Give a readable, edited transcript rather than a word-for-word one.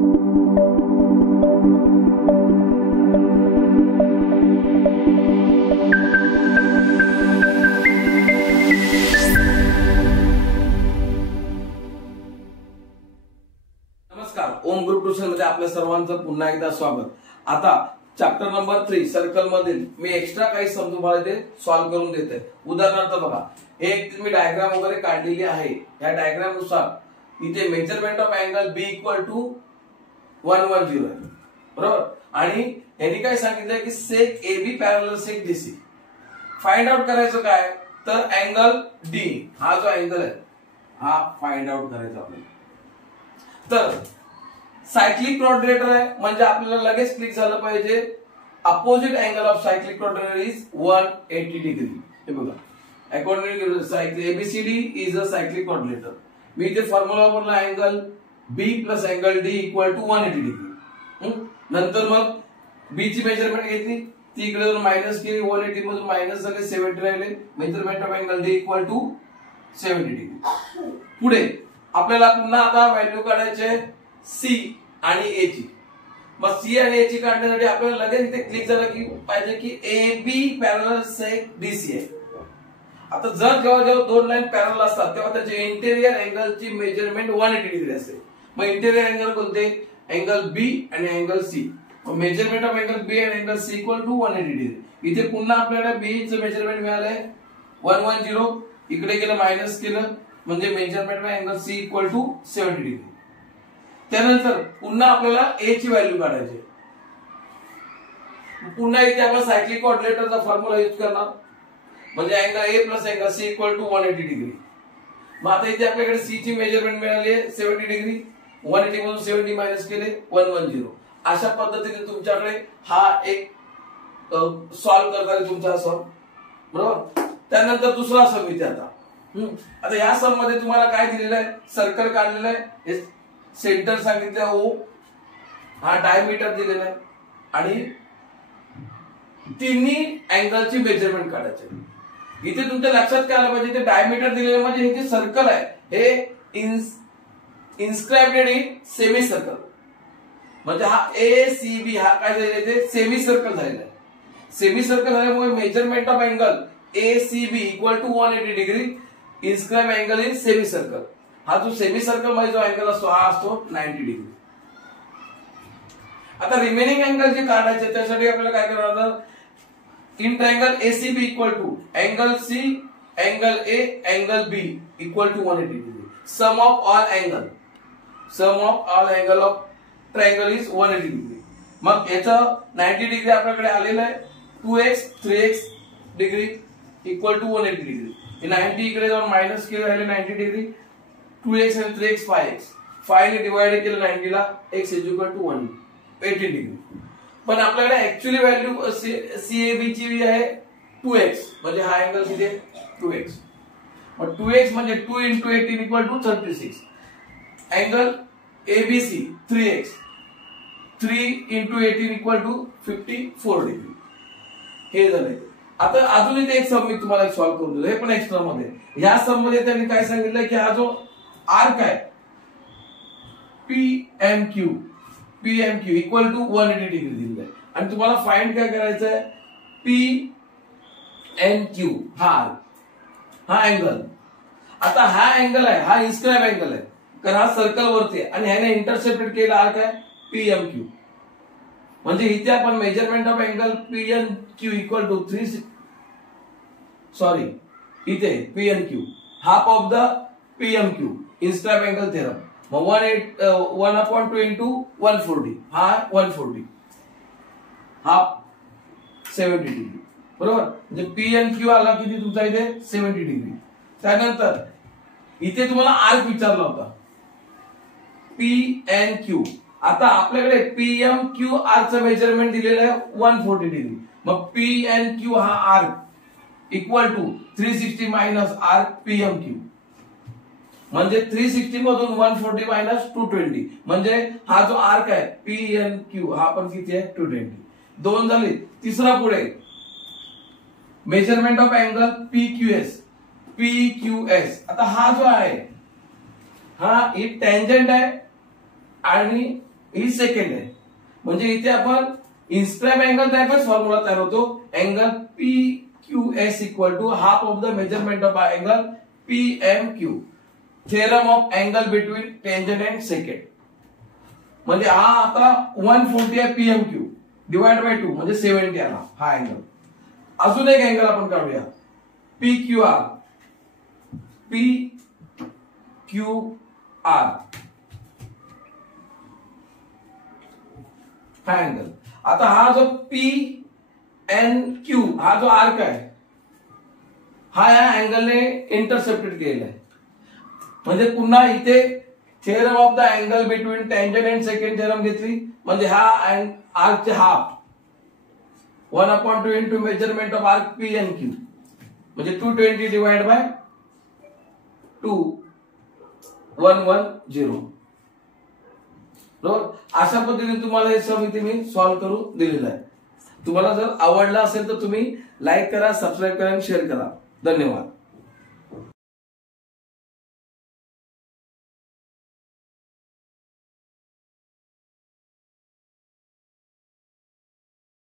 ओम group tuition मध्ये आपल्या सर्वांचं पुन्हा एकदा स्वागत। आता चॅप्टर नंबर 3 सर्कल मधील मी एक्स्ट्रा काही सम तुम्हाला इथे सॉल्व्ह करून देते। उदाहरणार्थ बघा, एक मी डायग्राम वगैरे काढलेली आहे। या डायग्राम नुसार इथे measurement of angle B equal to 110 आहे, बरोबर। आणि यांनी काय सांगितलं की seg AB parallel seg DC find out करायचं काय, तर अँगल D हा जो अँगल आहे हा फाइंड आउट करायचा आपल्याला। तर सायक्लिक क्वाड्रिलेटरल आहे म्हणजे आपल्याला लगेच क्लिक झालं पाहिजे opposite angle of cyclic quadrilateral is 180 degree. हे बघा, according to cyclic ABCD is a cyclic quadrilateral. मी इथे फॉर्म्युला वापरला angle B plus angle D equal to 180 degree. नंतर मग B ची मेजरमेंट घेतली, ती इकडे जाऊन मायनस केली, 180 मधून मायनस झाले 70 राहिले। Measurement of angle D equal to 70 degree. पुढे आपल्याला पुन्हा आता व्हॅल्यू काढायचे C आणि A ची। मग C आणि A ची काढण्यासाठी आपल्याला लगेच इथे क्लिक झालं की पाहिजे की AB पॅरलल सेक DC आहे। आता जर जेव्हा दोन लाईन पॅरलल असतात तेव्हा त्याचे इंटेरियर अँगलची मेजरमेंट 180 डिग्री असते। मग इंटेरियर अँगल कोणते, अँगल B आणि अँगल C। मग मेजरमेंट ऑफ अँगल B आणि angle C equal to 180 degree. इथे पुन्हा आपल्याला B चं मेजरमेंट मिळालंय 110, इकडे गेलं मायनस केलं म्हणजे measurement of angle C equal to 70 degree. त्यानंतर पुन्हा आपल्याला A ची व्हॅल्यू काढायची। पुन्हा इथे आपण सायक्लिक क्वाड्रिलेटरचा फॉर्म्युला यूज करणार म्हणजे angle A plus angle C equal to 180 degree. मग आता इथे आपल्याकडे C ची मेजरमेंट मिळाली आहे 70 डिग्री, 180 मधून 70 मायनस केले 110। अशा पद्धतीने तुमच्याकडे हा एक सॉल्व्ह करता तुमचा सम, बरोबर। त्यानंतर दुसरा सम इथे आता या सम मध्ये तुम्हाला काय दिलेलं आहे, सर्कल काढलेलं आहे, सेंटर सांगितलं O, हा डायमीटर दिलेला आहे आणि तिन्ही अँगलची मेजरमेंट काढायची। इथे तुमच्या लक्षात काय आलं पाहिजे, ते डायमीटर दिलेलं म्हणजे हे जे सर्कल आहे हे इन्स्क्राइब्ड इन सेमी सर्कल, म्हणजे हा ACB हा काय झालेला ते सेमी सर्कल झालेला आहे। सेमी सर्कल झाल्यामुळे measurement of angle ACB equal to 180 degree inscribed angle in semi circle. हा जो सेमी सर्कल मध्ये जो अँगल असतो हा असतो 90 डिग्री। आता रिमेनिंग अँगल जे काढायचे त्यासाठी आपल्याला काय करावं लागतं, in triangle ACB equal to angle C angle A angle B equal to 180 degree. Sum of all angle of triangle is 180 degree. मग याचं 90 डिग्री आपल्याकडे आलेलं आहे 2x 3x degree equal to 180 degree. 90 इकडे जाऊन मायनस केले राहिले 90 डिग्री, 2x आणि 3x 5x, 5 ने डिवाइड केलं 90 ला, x is equal to 180 degree. पण आपल्याकडे ऍक्च्युअली व्हॅल्यू CAB ची आहे 2x, म्हणजे हा अँगल किती आहे 2x। मग 2x म्हणजे 2 × 18 equal to 36। Angle ABC 3x, 3 × 18 equal to 54 degree. हे झाले। आता अजून इथे एक सम मी तुम्हाला सॉल्व्ह करून देतो, हे पण एक्स्ट्रा मध्ये। या सम मध्ये त्यांनी काय सांगितलं की हा जो आर्क आहे PMQ इक्वल टू 180 डिग्री दिलेला आहे आणि तुम्हाला फाइंड काय करायचं आहे, PNQ हा अँगल। आता हा अँगल आहे हा इन्स्क्राइब अँगल आहे कारण हा सर्कल वरती आहे आणि ह्याने इंटरसेप्टेड केलेला आर्क आहे PMQ। म्हणजे इथे आपण measurement of angle PNQ equal to इथे PNQ half of the PMQ inscribed angle theorem. मग 1/2 इंटू 140 हा 140 हाफ 70 डिग्री, बरोबर। म्हणजे PNQ आला किती तुमचा इथे 70 डिग्री। त्यानंतर इथे तुम्हाला आर्क विचारला होता PNQ। आता आपल्याकडे PMQ आर्कचं मेजरमेंट दिलेलं आहे 140 डिग्री। मग PNQ हा arc equal to 360 minus arc PMQ, म्हणजे 360 मधून 140 मायनस 220, म्हणजे हा जो आर्क आहे PNQ हा पण किती आहे 220। दोन झाले। तिसरा पुढे मेजरमेंट ऑफ अँगल PQS। आता हा जो आहे हा एक टँजंट आहे आणि ही सेकंड आहे. म्हणजे इथे आपण इन्स्क्राइब अँगल टाइपच फॉर्म्युला तयार होतो. Angle PQS equal to half of the measurement of angle PMQ. Theorem of angle between tangent and secant. म्हणजे हा आता 140 आहे PMQ डिवाइड बाय 2 म्हणजे 70 आला हा अँगल. अजून एक अँगल आपण काढूया PQR. PQR हा अँगल. आता हा जो PNQ हा जो आर्क आहे हा या अँगलने इंटरसेप्टेड केलेला आहे. म्हणजे पुन्हा इथे theorem of the angle between tangent and second theorem घेतली. म्हणजे हा आर्कचे half 1/2 into measurement of arc PNQ म्हणजे 220 डिवाइड बाय 2 110. बरोबर. अशा पद्धतीने तुम्हाला हे समिती मी सॉल्व्ह करून दिलेलं आहे. तुम्हाला जर आवडला असेल तर तुम्ही लाईक करा, सबस्क्राईब करा आणि शेअर करा. धन्यवाद.